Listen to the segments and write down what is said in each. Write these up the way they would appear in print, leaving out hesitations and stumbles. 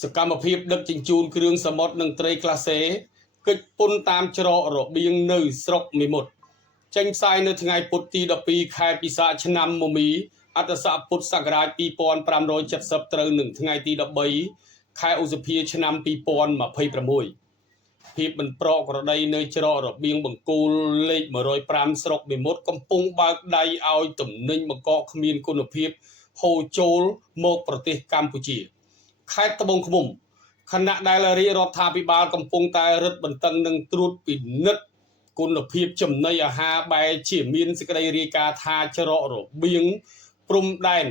សកម្មភាពដឹកជញ្ជូនគ្រឿងសមុទ្រនិងត្រីក្លាសេកិច្ចពន្ធតាមច្រករបៀងនៅស្រុកមីមុតចេញផ្សាយនៅថ្ងៃពុធទី12ខែពិសាឆ្នាំមមីអត្តស័កពុទ្ធសករាជ2570ត្រូវនឹងថ្ងៃទី13ខែឧសភាឆ្នាំ2026ភាពមិនប្រក្រតីនៅច្រករបៀងបង្គោលលេខ105ស្រុកមីមុតកំពុងបើកដៃឲ្យទំនិញបង្កកគ្មានគុណភាពហូរចូលមកប្រទេសកម្ពុជាខេត្តត្បូងឃ្មុំខណៈដែលរាជរដ្ឋាភិបាលកំពុងតែរឹតបន្តឹងនិងត្រួតពិនិត្យគុណភាពចំណីអាហារបែជាមានសេចក្តីរាយការណ៍ថាច្រករបៀងព្រំដែន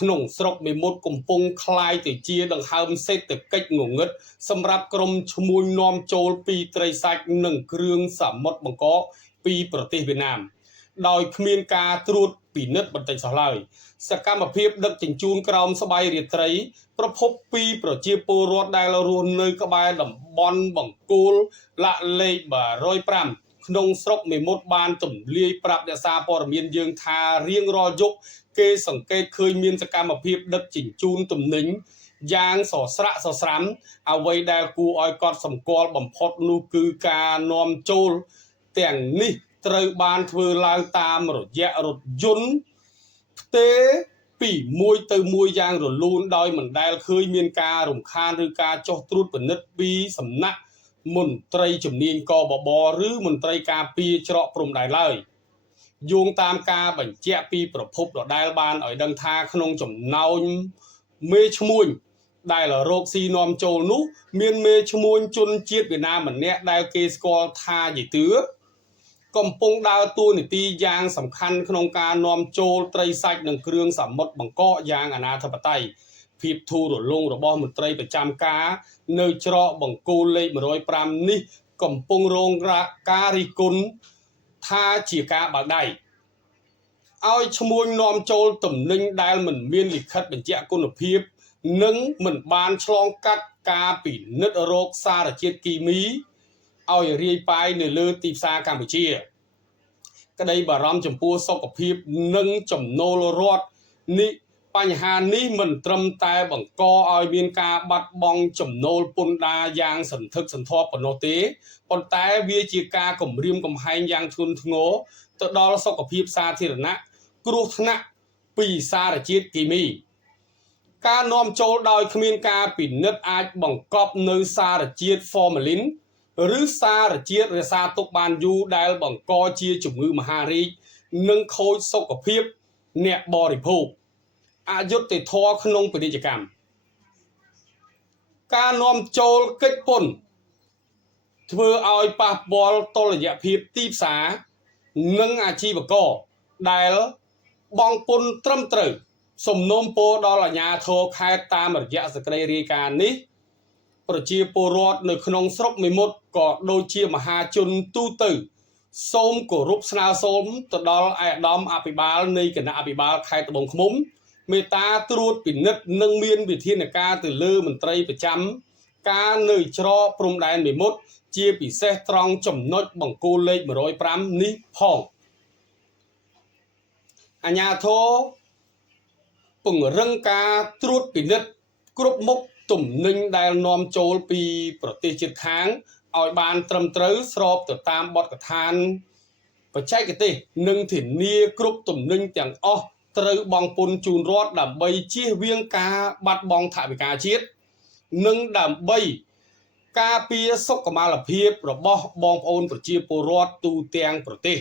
ក្នុងស្រុកមេមត់កំពុងคล้ายទៅជាដង្ហើមសេដ្ឋកិច្ចងងឹតសម្រាប់ក្រុមឈ្មួញនាំចូលពីត្រីសាច់និងគ្រឿងសមុទ្របង្កកពីប្រទេសវៀតណាមដោយគ្មានការត្រួតពិនិត្យបន្តិចសោះឡើយសកម្មភាពដឹកជញ្ជូនក្រោមស្បៃរាត្រីប្រភពពីប្រជាពលរដ្ឋដែលរស់នៅក្បែរតំបន់បង្គោលលាក់លេខ105ក្នុងស្រុកមេមត់បានទម្លាយប្រាប់អ្នកសារព័ត៌មានយើងថារៀងរាល់យប់គេសង្កេតឃើញមានសកម្មភាពដឹកជញ្ជូនទំនិញយ៉ាងសស្រាក់សស្រាំអ្វីដែលគួរឲ្យកត់សម្គាល់បំផុតនោះគឺការនាំចូលទាំងនេះត្រូវបានធ្វើឡើងតាមរយៈរថយន្តផ្ទេរពីមួយទៅមួយយ៉ាងរលូនដោយមិនដែលឃើញមានការរំខានឬការចុះត្រួតពិនិត្យពីសំណាក់មន្ត្រីជំនាញកបបឬមន្ត្រីការពារច្រកព្រំដែនឡើយយោងតាមការបញ្ជាក់ពីប្រភពដដែលបានឲ្យដឹងថាក្នុងចំណោមមេឈ្មួញដែលរកស៊ីនាំចូលនោះមានមេឈ្មួញជនជាតិវៀតណាមម្នាក់ដែលគេស្គាល់ថាយីទឿកំពុងដើរតួនាទីយ៉ាងសំខាន់ក្នុងការនាំចូលត្រីសាច់និងគ្រឿងសមុទ្របង្កកយ៉ាងអនាធិបតេយ្យភាពធូររលុងរបស់មន្ត្រីប្រចាំការនៅច្រកបង្គោលលេខ105នេះកំពុងរងការរិះគន់ថាជាការបើកដៃឲ្យឈ្មួញនាំចូលទំនិញដែលមិនមានលិខិតបញ្ជាក់គុណភាពនិងមិនបានឆ្លងកាត់ការពិនិត្យរោគសារជាតិគីមីឲ្យរាយប៉ាយនៅលើទីផ្សារកម្ពុជាក្តីបារម្ភចំពោះសុខភាពនិងចំណូលរដ្ឋនេះបញ្ហានេះមិនត្រឹមតែបង្កឲ្យមានការបាត់បង់ចំណូលពន្ធដារយ៉ាងសន្ធឹកសន្ធាប់ប៉ុណ្ណោះទេប៉ុន្តែវាជាការគំរាមកំហែងយ៉ាងធ្ងន់ធ្ងរទៅដល់សុខភាពសាធារណៈគ្រោះថ្នាក់ពីសារជាតិគីមីការនាំចូលដោយគ្មានការពិនិត្យអាចបង្កប់នៅសារជាតិ formalin ឬសារជាតិរក្សាទុកបានយូរដែលបង្កជាជំងឺមហារីកនិងខូចសុខភាពអ្នកបរិភោគអយុត្តិធម៌ក្នុងពាណិជ្ជកម្មការនាំចូលកិច្ចពន្ធធ្វើឲ្យប៉ះពាល់តុល្យភាពទីផ្សារនិងអាជីវករដែលបង់ពន្ធត្រឹមត្រូវសំណូមពរដល់អាជ្ញាធរខេត្តតាមរយៈសេចក្តីរាយការណ៍នេះប្រជាពលរដ្ឋនៅក្នុងស្រុកមេមត់ក៏ដូចជាមហាជនទូទៅសូមគោរពស្នើសូមទៅដល់ឯកឧត្តមអភិបាលនៃគណៈអភិបាលខេត្តត្បូងឃ្មុំមេត្តាត្រួតពិនិត្យនិងមានវិធានការទៅលើមន្ត្រីប្រចាំការនៅច្រកព្រំដែនមេមត់ជាពិសេសត្រង់ចំណុចបង្គោលលេខ105នេះផងអាជ្ញាធរពង្រឹងការត្រួតពិនិត្យគ្រប់មុខទំនិញដែលនាំចូលពីប្រទេសជិតខាងឲ្យបានត្រឹមត្រូវស្របទៅតាមបទដ្ឋានបច្ចេកទេសនិងធានាគ្រប់ទំនិញទាំងអស់ត្រូវបង់ពន្ធជូនរដ្ឋដើម្បីជៀសវាងការបាត់បង់ថវិកាជាតិនិងដើម្បីការពារសុខុមាលភាពរបស់បងប្អូនប្រជាពលរដ្ឋទូទាំងប្រទេស